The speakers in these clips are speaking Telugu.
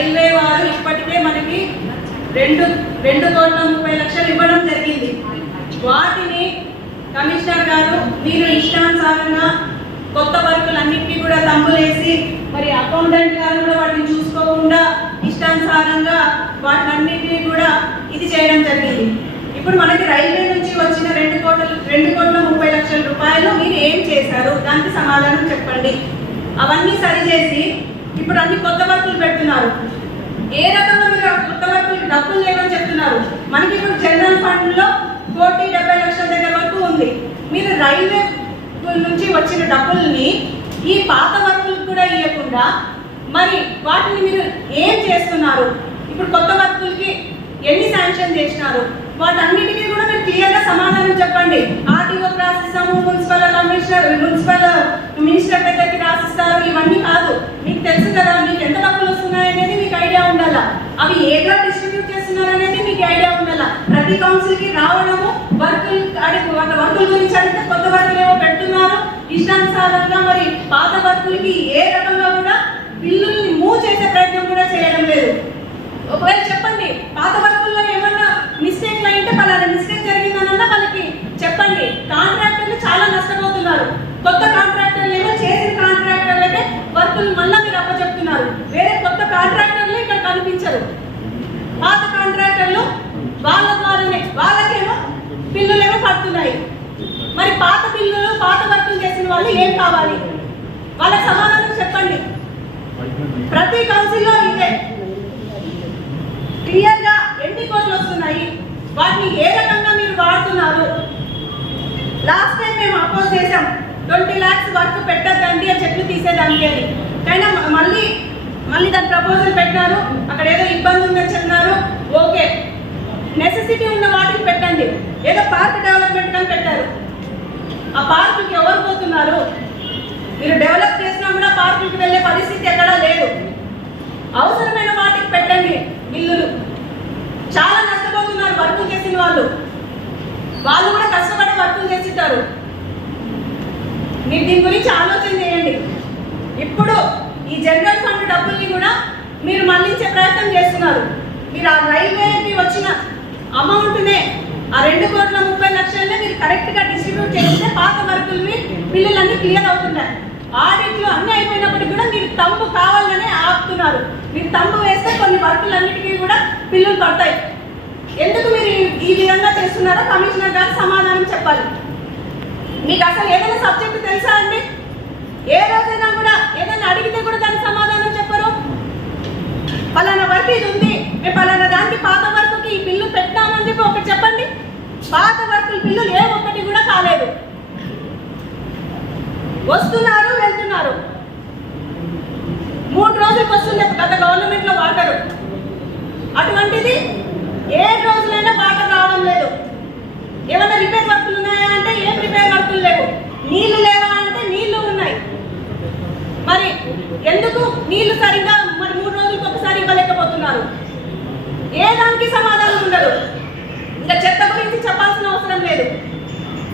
రైల్వే వారు ఇప్పటికే మనకి రెండు రెండు కోట్ల ముప్పై లక్షలు ఇవ్వడం జరిగింది. వాటిని కమిషనర్ గారు మీరు ఇష్టానుసారంగా కొత్త వర్కులన్నింటినీ కూడా తమ్ములేసి మరి అకౌంటెంట్ గారు కూడా వాటిని చూసుకోకుండా ఇష్టానుసారంగా వాటినన్నింటినీ కూడా ఇది చేయడం జరిగింది. ఇప్పుడు మనకి రైల్వే నుంచి వచ్చిన రెండు కోట్ల రెండు కోట్ల ముప్పై లక్షల రూపాయలు మీరు ఏం చేశారు? దానికి సమాధానం చెప్పండి. అవన్నీ సరిచేసి ఇప్పుడు అన్ని కొత్త వర్కులు చెప్తున్నారు. ఏ రకంగా మీరు ఆ కొత్త డబ్బులు లేవని చెప్తున్నారు? మనకి ఇప్పుడు జనరల్ ఫండ్లో కోటి డెబ్బై లక్షల దగ్గర వరకు ఉంది. మీరు రైల్వే నుంచి వచ్చిన డబ్బుల్ని ఈ పాత వర్కులకు కూడా ఇవ్వకుండా మరి వాటిని మీరు ఏం చేస్తున్నారు? ఇప్పుడు కొత్త వర్కులకి ఎన్ని శాంక్షన్ చేసినారు? వాటన్నిటికీ కూడా మీరు క్లియర్గా సమాధానం చెప్పండి. ఆర్టీఓ రాసిస్తాము మున్సిపల్ కమిషనర్ మున్సిపల్ మినిస్టర్ దగ్గరికి రాసిస్తారు. ఇవన్నీ కాదు. మీకు తెలుసు కదా మీకు ఎంత డబ్బులు వస్తున్నాయి అనేది మీకు ఐడియా ఉండాలా. అవి ఏగా డిస్ట్రిబ్యూట్ చేస్తున్నారు అనేది మీకు ఐడియా ఉండాలా. ప్రతి కౌన్సిల్కి రావడము వర్కులు అడిగి వాళ్ళ వర్కుల గురించి అడిగితే కొత్త వర్కులు ఏమో పెడుతున్నారు. ఇష్టానుసారంగా మరి పాత వర్కులకి ఏ రకంగా కూడా బిల్లుల్ని మూవ్ చేసే ప్రయత్నం కూడా చేయడం లేదు. ఒకవేళ చెప్పండి పాత వర్కుల్లో ఏమన్నా మిస్టేక్లు అయితే పలానా మిస్టేక్ జరిగిందనన్నా వాళ్ళకి చెప్పండి కాంట్రాక్టర్లు చాలా నష్టపోతున్నారు కొత్త కాంట్రాక్టర్లు ఏమో చేసిన కాంట్రాక్టర్లు అయితే వర్కులు మళ్ళీ మీరు అప్పచెప్తున్నారు వేరే కొత్త కాంట్రాక్టర్లు ఇక్కడ కనిపించరు. పాత కాంట్రాక్టర్లు వాళ్ళ ద్వారానే వాళ్ళకేమో బిల్లులేమో పడుతున్నాయి. మరి పాత బిల్లులు పాత వర్కులు చేసిన వాళ్ళు ఏం కావాలి? వాళ్ళ సమాధానం చెప్పండి. ప్రతి కౌన్సిల్లో ఇదే. క్లియర్గా ఎన్ని కోట్లు వస్తున్నాయి? వాటిని ఏ రకంగా మీరు వాడుతున్నారు? లాస్ట్ టైం మేము అపోజ్ చేసాం ట్వంటీ ల్యాక్స్ వర్క్ పెట్టద్దండి అని చెట్లు తీసేదానికి అని కానీ మళ్ళీ మళ్ళీ దాని ప్రపోజల్ పెట్టినారు. అక్కడ ఏదో ఇబ్బంది ఉందని చెప్తున్నారు ఓకే. నెసెసిటీ ఉన్న వాటికి పెట్టండి. ఏదో పార్క్ డెవలప్మెంట్ అని పెట్టారు. ఆ పార్కులకి ఎవరు పోతున్నారు? మీరు డెవలప్ చేసినా కూడా పార్కుకి వెళ్ళే పరిస్థితి ఎక్కడా లేదు. అవసరమైన వాటికి పెట్టండి బిల్లులు. చాలా నష్టపోతున్నారు వర్కులు చేసిన వాళ్ళు. వాళ్ళు కూడా కష్టపడి వర్కులు చేసింటారు మీరు దీని గురించి ఆలోచన చేయండి. ఇప్పుడు ఈ జనరల్ ఫండ్ డబ్బుల్ని కూడా మీరు మళ్ళించే ప్రయత్నం చేస్తున్నారు. మీరు ఆ రైల్వేకి వచ్చిన అమౌంట్నే ఆ రెండు కోట్ల ముప్పై లక్షలనే మీరు కరెక్ట్గా డిస్ట్రిబ్యూట్ చేస్తే పాత వర్కుల్ని బిల్లులన్నీ క్లియర్ అవుతున్నాయి. ఆడిట్లు అన్నీ అయిపోయినప్పటికీ కూడా మీరు తమ్ము కావాలనే ఆపుతున్నారు. మీరు తమ్ము వేస్తే కొన్ని వర్కులన్నిటికీ కూడా బిల్లులు పడతాయి. ఎందుకు మీరు ఈ- ఈ విధంగా చేస్తున్నారో కమిషనర్ గారు సమాధానం చెప్పాలి. మీకు అసలు ఏదైనా సబ్జెక్ట్ తెలుసా అండి? ఏ రోజైనా కూడా ఏదైనా అడిగితే కూడా దానికి సమాధానం చెప్పరు. పలానా వర్క్ ఇది ఉంది. మేము పలానా దానికి పాత వర్క్కి ఈ బిల్లు పెట్టామని చెప్పి ఒకటి చెప్పండి. పాత వర్కుల బిల్లులు ఏ ఒక్కటి కూడా కాలేదు. వస్తున్నారు వెళ్తున్నారు. మూడు రోజులకు వస్తుంది గత గవర్నమెంట్లో వాటర్ అటువంటిది ఏ రోజులైనా వాటర్ రావడం లేదు. ఏమైనా రిపేర్ వర్కులు ఉన్నాయా అంటే ఏం రిపేర్ వర్కులు లేవు నీళ్ళు లేవా అంటే నీళ్ళు ఉన్నాయి మరి ఎందుకు నీళ్ళు సరిగ్గా మరి మూడు రోజులకు ఒకసారి ఇవ్వలేకపోతున్నారు ఏ దానికి సమాధానం ఉండదు? ఇంకా చెత్త గురించి చెప్పాల్సిన అవసరం లేదు.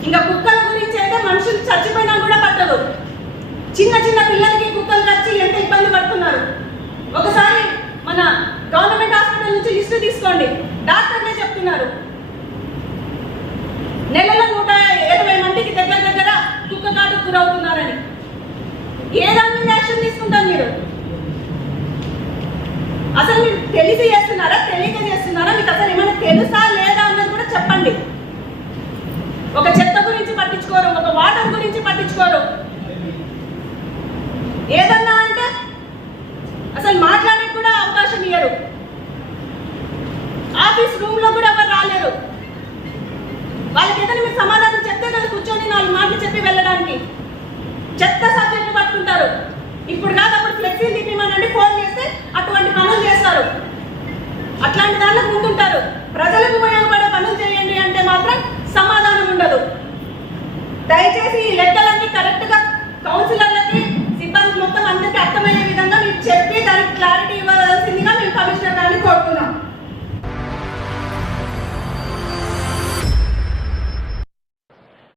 ఇంకా కుక్కల గురించి అయితే మనుషులు చచ్చిపోయినా కూడా పట్టదు. చిన్న చిన్న పిల్లలకి కుక్కలు అసలు మాట్లాడడానికి కూడా అవకాశం ఇవ్వరు ఆఫీస్ రూమ్లో కూడా ఎవరు రాలేరు. వాళ్ళకి ఏదైనా మీరు సమాధానం చెప్తే కదా కూర్చొని నాలుగు మాటలు చెప్పి వెళ్ళడానికి. చెత్త సబ్జెక్ట్ పట్టుకుంటారు. ఇప్పుడు కాదు అప్పుడు ఫ్లెక్సీ అండి ఫోన్ చేస్తే అటువంటి పనులు చేస్తారు. అట్లాంటి దానిలో ముందుంటారు. ప్రజలకు ఉపయోగపడే పనులు చేయండి అంటే మాత్రం సమాధానం ఉండదు. దయచేసి ఈ లెక్కలన్నీ కరెక్ట్గా కౌన్సిలర్